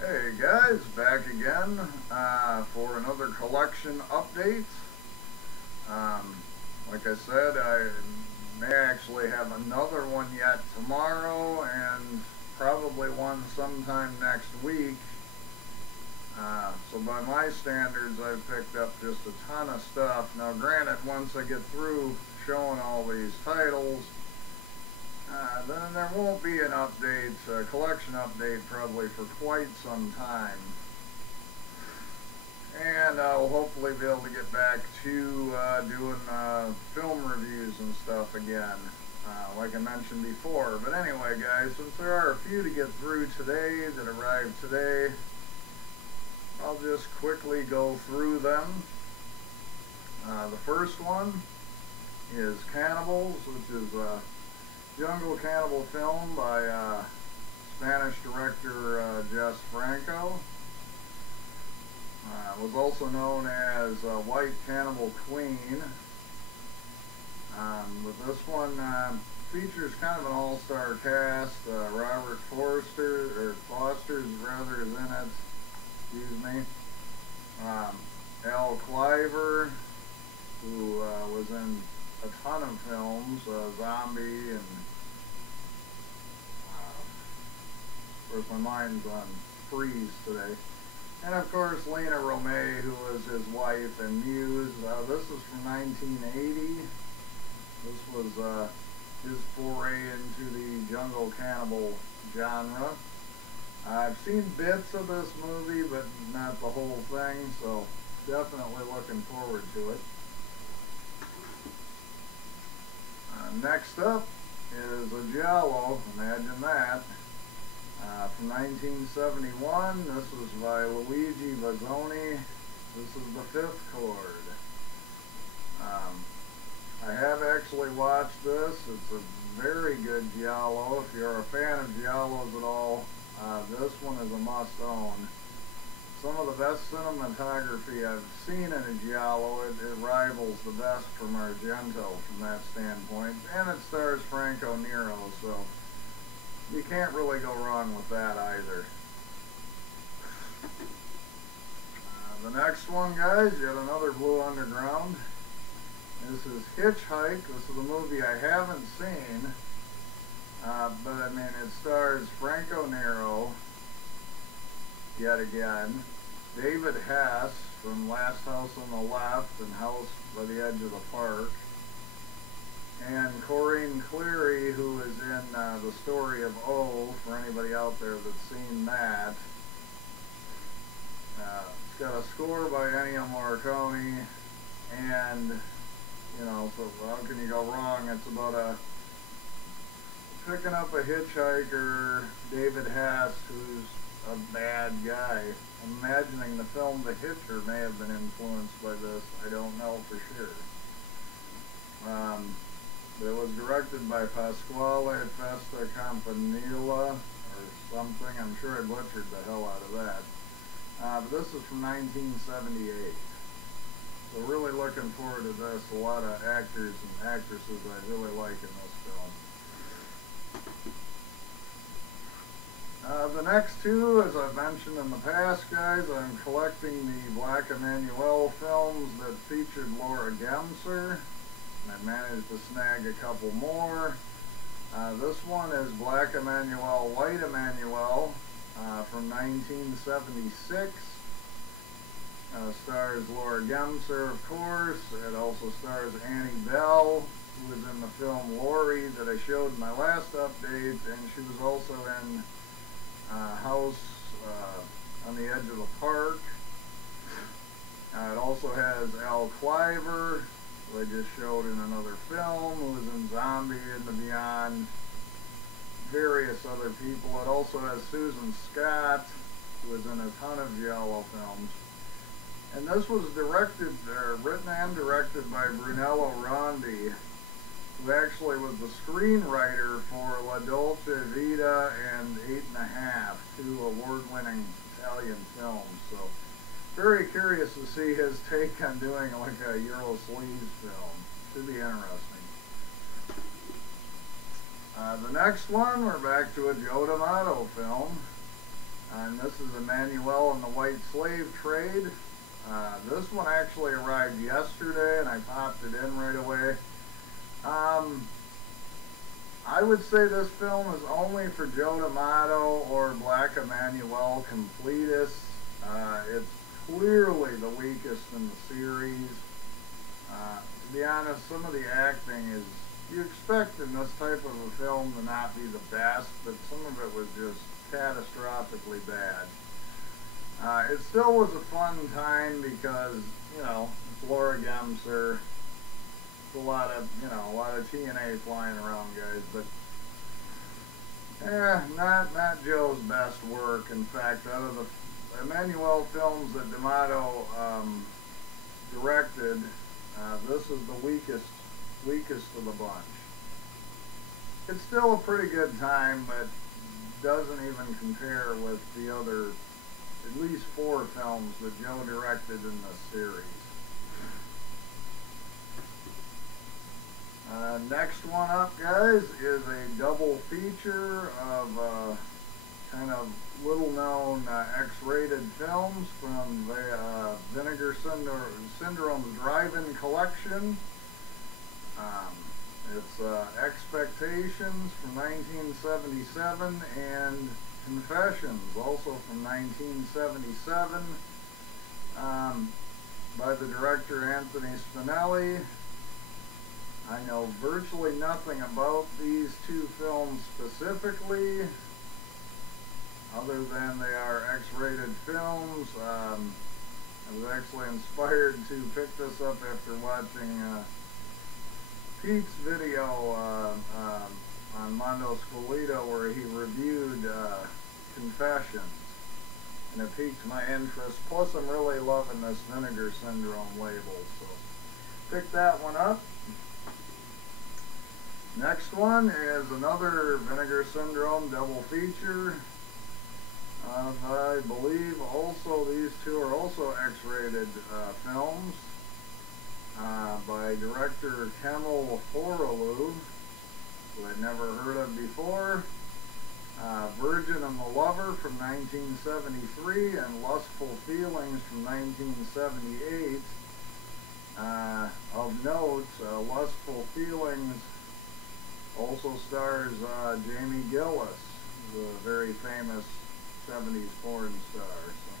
Hey guys, back again for another collection update. Um, like I said, I may actually have another one yet tomorrow and probably one sometime next week. So by my standards, I've picked up just a ton of stuff. Now granted, once I get through showing all these titles, then there won't be an update, a collection update probably for quite some time. And I'll hopefully be able to get back to doing film reviews and stuff again, like I mentioned before. But anyway, guys, since there are a few to get through today that arrived today, I'll just quickly go through them. The first one is Cannibals, which is jungle cannibal film by Spanish director Jess Franco. Was also known as White Cannibal Queen. But this one features kind of an all-star cast. Robert Foster rather, is in it. Excuse me. Al Cliver, who was in a ton of films, Zombie, and of course my mind's on Freeze today. And of course Lena Romay, who was his wife and muse. This is from 1980. This was his foray into the jungle cannibal genre. I've seen bits of this movie, but not the whole thing, so definitely looking forward to it. Next up is a giallo, imagine that, from 1971. This was by Luigi Bazzoni. This is The Fifth Chord. I have actually watched this. It's a very good giallo. If you're a fan of giallos at all, this one is a must-own. Some of the best cinematography I've seen in a giallo. It rivals the best from Argento from that standpoint. And it stars Franco Nero, so you can't really go wrong with that either. The next one, guys, yet another Blue Underground. This is Hitch-Hike. This is a movie I haven't seen, but I mean, it stars Franco Nero, yet again, David Hess from Last House on the Left and House by the Edge of the Park, and Corinne Cleary, who is in The Story of O, for anybody out there that's seen that. It's got a score by Ennio Morricone, and, you know, so how can you go wrong? It's about picking up a hitchhiker, David Hess, who's a bad guy. I'm imagining the film The Hitcher may have been influenced by this. I don't know for sure. It was directed by Pasquale Festa Campanella or something. I'm sure I butchered the hell out of that. But this is from 1978. So really looking forward to this. A lot of actors and actresses I really like in this film. The next two, as I've mentioned in the past, guys, I'm collecting the Black Emmanuelle films that featured Laura Gemser. And I managed to snag a couple more. This one is Black Emmanuelle, White Emmanuelle from 1976. Stars Laura Gemser, of course. It also stars Annie Bell, who was in the film Lori that I showed in my last update, and she was also in House on the Edge of the Park. It also has Al Cliver, who I just showed in another film, who was in Zombie and the Beyond, various other people. It also has Susan Scott, who was in a ton of giallo films. And this was written and directed by Brunello Rondi, who actually was the screenwriter for La Dolce Vita and 8½, two award-winning Italian films. So, very curious to see his take on doing like a Euro Sleaze film. Should be interesting. The next one, we're back to a Joe D'Amato film. And this is Emmanuelle and the White Slave Trade. This one actually arrived yesterday, and I popped it in right away. I would say this film is only for Joe D'Amato or Black Emmanuelle completists. It's clearly the weakest in the series. To be honest, some of the acting is, you expect in this type of a film to not be the best, but some of it was just catastrophically bad. It still was a fun time because, you know, it's Laura Gemser. It's a lot of TNA flying around, guys, but not Joe's best work. In fact, out of the Emmanuelle films that D'Amato directed, this is the weakest of the bunch. It's still a pretty good time, but doesn't even compare with the other at least 4 films that Joe directed in this series. Next one up, guys, is a double feature of kind of little-known X-rated films from the Vinegar Syndrome's Drive-In Collection. It's Expectations from 1977 and Confessions, also from 1977, by the director Anthony Spinelli. I know virtually nothing about these 2 films specifically, other than they are X-rated films. I was actually inspired to pick this up after watching Pete's video on Mondo Squilito where he reviewed Confessions, and it piqued my interest. Plus, I'm really loving this Vinegar Syndrome label, so pick that one up. Next one is another Vinegar Syndrome double feature. I believe also these 2 are also X-rated films by director Kemal Forolu, who I'd never heard of before. Virgin and the Lover from 1973 and Lustful Feelings from 1978. Of note, Lustful Feelings also stars Jamie Gillis, the very famous 70s porn star. So,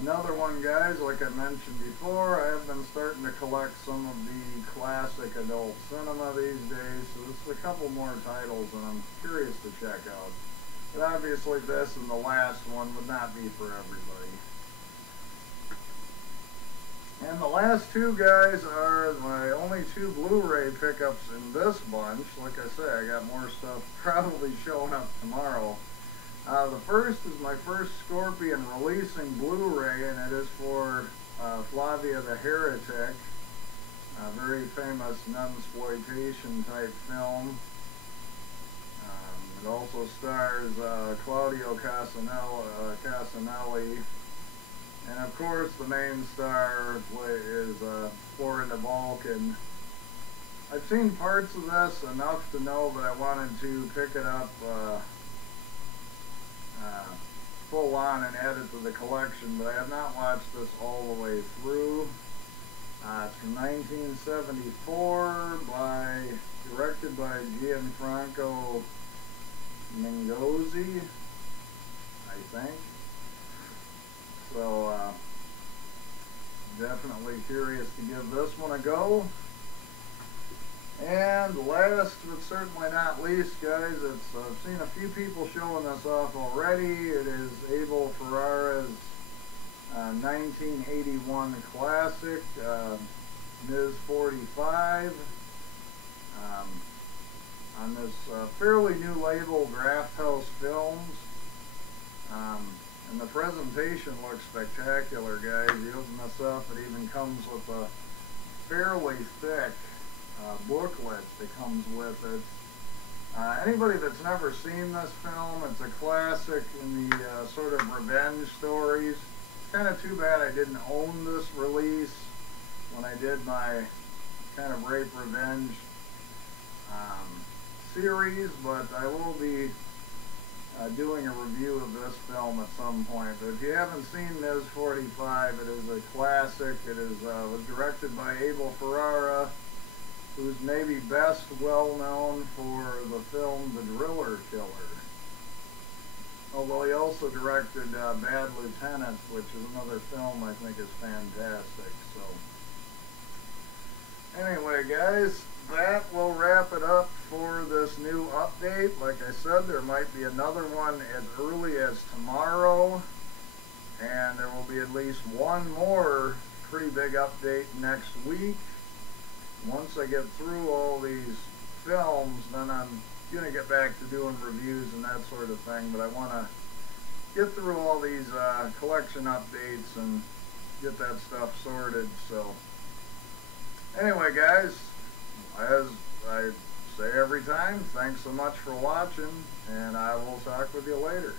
another one, guys, like I mentioned before, I have been starting to collect some of the classic adult cinema these days, so this is a couple more titles and I'm curious to check out. But obviously this and the last one would not be for everybody. And the last 2, guys, are my only 2 Blu-ray pickups in this bunch. Like I say, I got more stuff probably showing up tomorrow. The first is my first Scorpion releasing Blu-ray, and it is for Flavia the Heretic, a very famous nunsploitation type film. It also stars Claudio Casanelli. And of course, the main star is Florida Balkan. I've seen parts of this enough to know that I wanted to pick it up full on and add it to the collection, but I have not watched this all the way through. It's from 1974, directed by Gianfranco Mingozzi, I think. So, definitely curious to give this one a go. And last but certainly not least, guys, I've seen a few people showing this off already. It is Abel Ferrara's 1981 classic, Ms. 45, on this fairly new label, Draft House Films. And the presentation looks spectacular, guys. You open this up, it even comes with a fairly thick booklet that comes with it. Anybody that's never seen this film, it's a classic in the sort of revenge stories. It's kind of too bad I didn't own this release when I did my kind of rape revenge series, but I will be doing a review of this film at some point. But if you haven't seen Ms. 45, it is a classic. It is was directed by Abel Ferrara, who's maybe best well known for the film The Driller Killer. Although he also directed Bad Lieutenant, which is another film I think is fantastic. So anyway, guys, that will wrap it up for this new update. Like I said, there might be another one as early as tomorrow, and there will be at least one more pretty big update next week. Once I get through all these films, then I'm going to get back to doing reviews and that sort of thing, but I want to get through all these collection updates and get that stuff sorted. So anyway, guys, as I say every time, thanks so much for watching, and I will talk with you later.